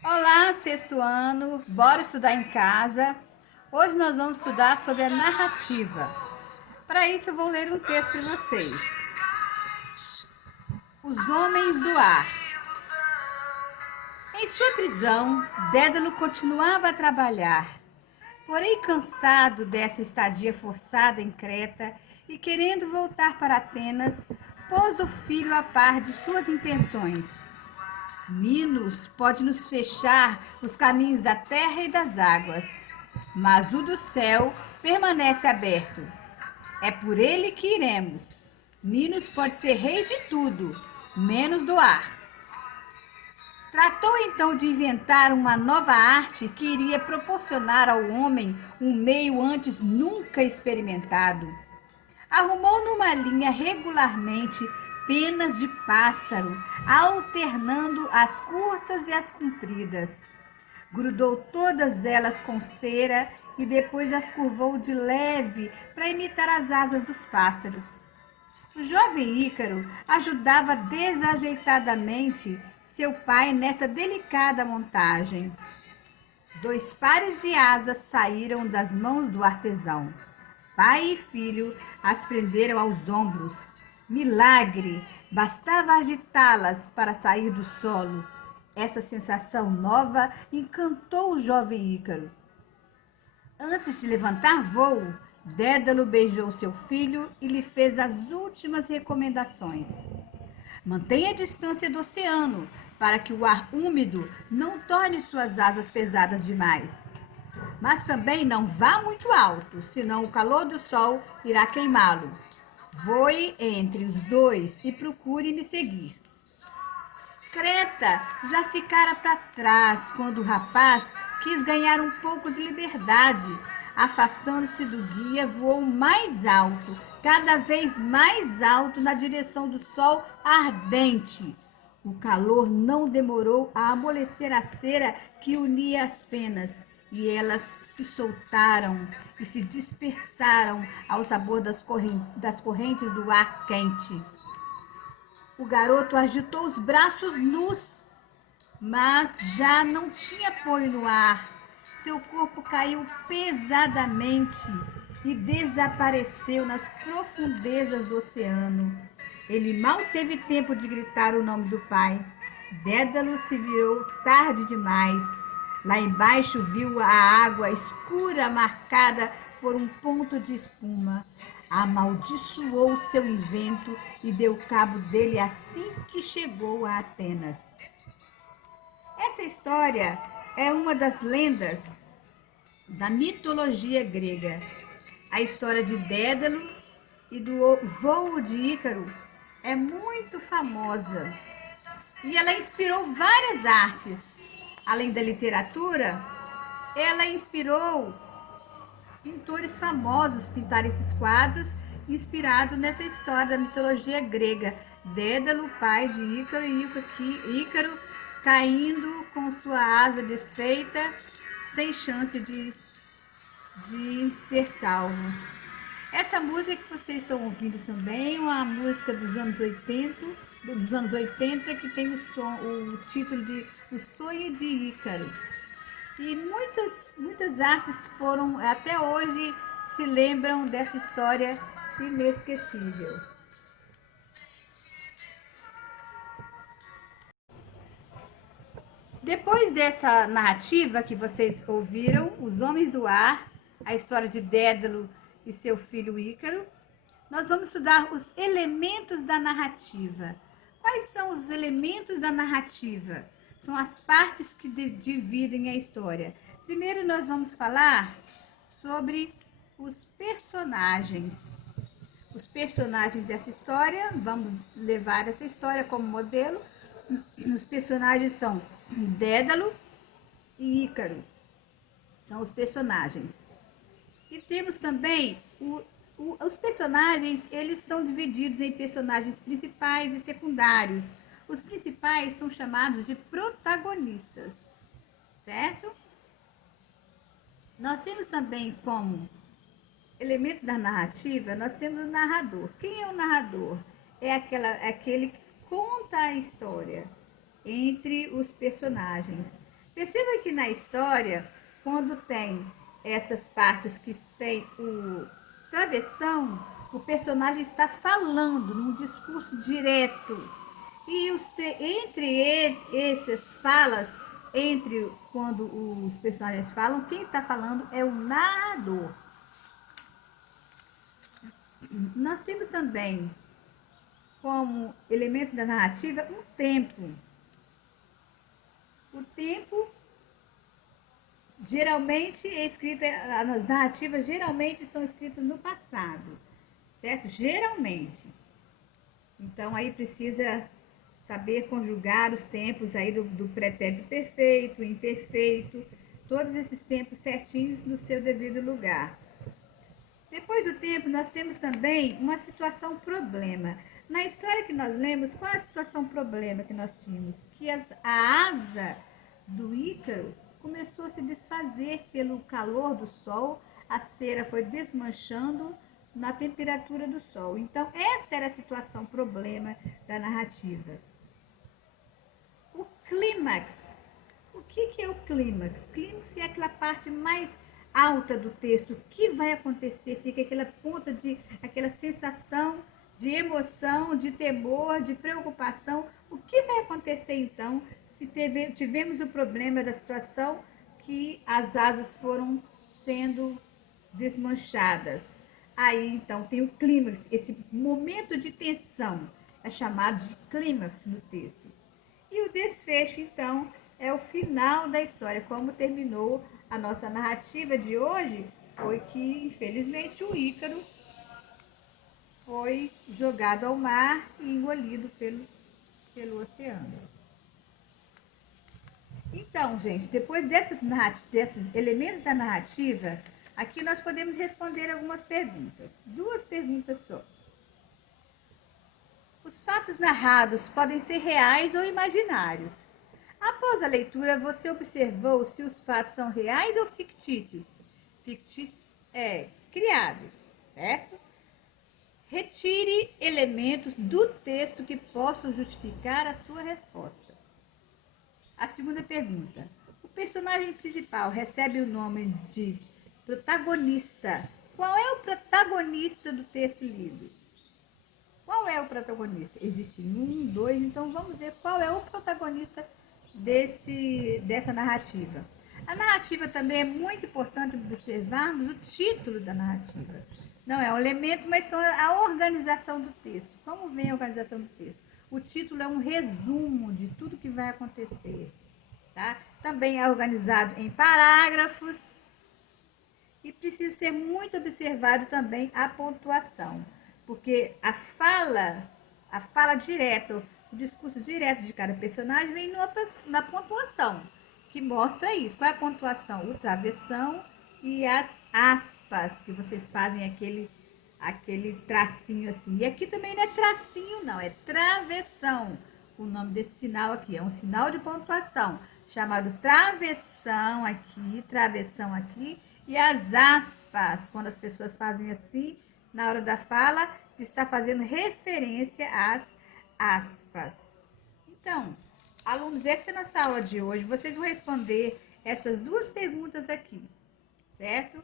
Olá, sexto ano, bora estudar em casa. Hoje nós vamos estudar sobre a narrativa. Para isso, eu vou ler um texto para vocês. Os Homens do Ar. Em sua prisão, Dédalo continuava a trabalhar. Porém, cansado dessa estadia forçada em Creta e querendo voltar para Atenas, pôs o filho a par de suas intenções. Minos pode nos fechar os caminhos da terra e das águas, mas o do céu permanece aberto. É por ele que iremos. Minos pode ser rei de tudo, menos do ar. Tratou então de inventar uma nova arte que iria proporcionar ao homem um meio antes nunca experimentado. Arrumou numa linha regularmente penas de pássaro, alternando as curtas e as compridas. Grudou todas elas com cera e depois as curvou de leve para imitar as asas dos pássaros. O jovem Ícaro ajudava desajeitadamente seu pai nessa delicada montagem. 2 pares de asas saíram das mãos do artesão. Pai e filho as prenderam aos ombros. Milagre! Bastava agitá-las para sair do solo. Essa sensação nova encantou o jovem Ícaro. Antes de levantar voo, Dédalo beijou seu filho e lhe fez as últimas recomendações. Mantenha a distância do oceano, para que o ar úmido não torne suas asas pesadas demais. Mas também não vá muito alto, senão o calor do sol irá queimá-lo. Voe entre os dois e procure me seguir. Creta já ficara para trás quando o rapaz quis ganhar um pouco de liberdade. Afastando-se do guia, voou mais alto, cada vez mais alto na direção do sol ardente. O calor não demorou a amolecer a cera que unia as penas, e elas se soltaram e se dispersaram ao sabor das correntes do ar quente. O garoto agitou os braços nus, mas já não tinha apoio no ar. Seu corpo caiu pesadamente e desapareceu nas profundezas do oceano. Ele mal teve tempo de gritar o nome do pai. Dédalo se virou tarde demais. Lá embaixo viu a água escura marcada por um ponto de espuma. Amaldiçoou seu invento e deu cabo dele assim que chegou a Atenas. Essa história é uma das lendas da mitologia grega. A história de Dédalo e do voo de Ícaro é muito famosa e ela inspirou várias artes. Além da literatura, ela inspirou pintores famosos a pintar esses quadros inspirados nessa história da mitologia grega. Dédalo, pai de Ícaro, e Ícaro caindo com sua asa desfeita, sem chance de ser salvo. Essa música que vocês estão ouvindo também é uma música dos anos 80 que tem o título de O Sonho de Ícaro. E muitas artes foram, até hoje, se lembram dessa história inesquecível. Depois dessa narrativa que vocês ouviram, Os Homens do Ar, a história de Dédalo e seu filho Ícaro, nós vamos estudar os elementos da narrativa. Quais são os elementos da narrativa? São as partes que dividem a história. Primeiro nós vamos falar sobre os personagens. Os personagens dessa história, vamos levar essa história como modelo. Os personagens são Dédalo e Ícaro. São os personagens. E temos também os personagens, eles são divididos em personagens principais e secundários. Os principais são chamados de protagonistas, certo? Nós temos também como elemento da narrativa, nós temos o narrador. Quem é o narrador? É aquele que conta a história entre os personagens. Perceba que na história, quando tem essas partes que tem o travessão, o personagem está falando num discurso direto. E entre essas falas, entre quando os personagens falam, quem está falando é o narrador. Nós temos também como elemento da narrativa um tempo. O tempo geralmente é escrita, as narrativas geralmente são escritas no passado, certo? Geralmente. Então aí precisa saber conjugar os tempos aí do pretérito perfeito, imperfeito, todos esses tempos certinhos no seu devido lugar. Depois do tempo, nós temos também uma situação problema. Na história que nós lemos, qual é a situação problema que nós tínhamos? Que a asa do Ícaro começou a se desfazer pelo calor do sol, a cera foi desmanchando na temperatura do sol. Então, essa era a situação problema da narrativa. O clímax. O que é o clímax? Clímax é aquela parte mais alta do texto. O que vai acontecer? Fica aquela ponta de, aquela sensação de emoção, de temor, de preocupação. O que vai acontecer então se tivemos o problema da situação que as asas foram sendo desmanchadas? Aí então tem o clímax, esse momento de tensão é chamado de clímax no texto. E o desfecho, então, é o final da história. Como terminou a nossa narrativa de hoje, foi que, infelizmente, o Ícaro foi jogado ao mar e engolido pelo oceano. Então, gente, depois desses elementos da narrativa, aqui nós podemos responder algumas perguntas. 2 perguntas só. Os fatos narrados podem ser reais ou imaginários. Após a leitura, você observou se os fatos são reais ou fictícios? Fictícios criados, certo? Retire elementos do texto que possam justificar a sua resposta. A segunda pergunta. O personagem principal recebe o nome de protagonista. Qual é o protagonista do texto lido? Qual é o protagonista? Existem 1, 2, então vamos ver qual é o protagonista dessa narrativa. A narrativa também é muito importante observarmos o título da narrativa. Não é um elemento, mas são a organização do texto. Como vem a organização do texto? O título é um resumo de tudo que vai acontecer. Tá? Também é organizado em parágrafos e precisa ser muito observado também a pontuação. Porque a fala direta, o discurso direto de cada personagem vem na pontuação, que mostra isso. Qual é a pontuação? O travessão e as aspas, que vocês fazem aquele tracinho assim. E aqui também não é tracinho, não, é travessão. O nome desse sinal aqui é um sinal de pontuação, chamado travessão aqui, e as aspas, quando as pessoas fazem assim, na hora da fala, está fazendo referência às aspas. Então, alunos, essa é a nossa aula de hoje. Vocês vão responder essas 2 perguntas aqui, certo?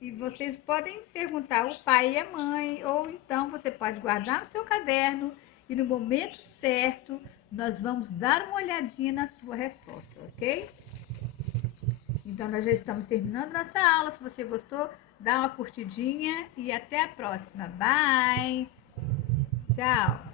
E vocês podem perguntar o pai e a mãe, ou então você pode guardar no seu caderno e no momento certo nós vamos dar uma olhadinha na sua resposta, ok? Então, nós já estamos terminando nossa aula. Se você gostou, dá uma curtidinha e até a próxima. Bye! Tchau!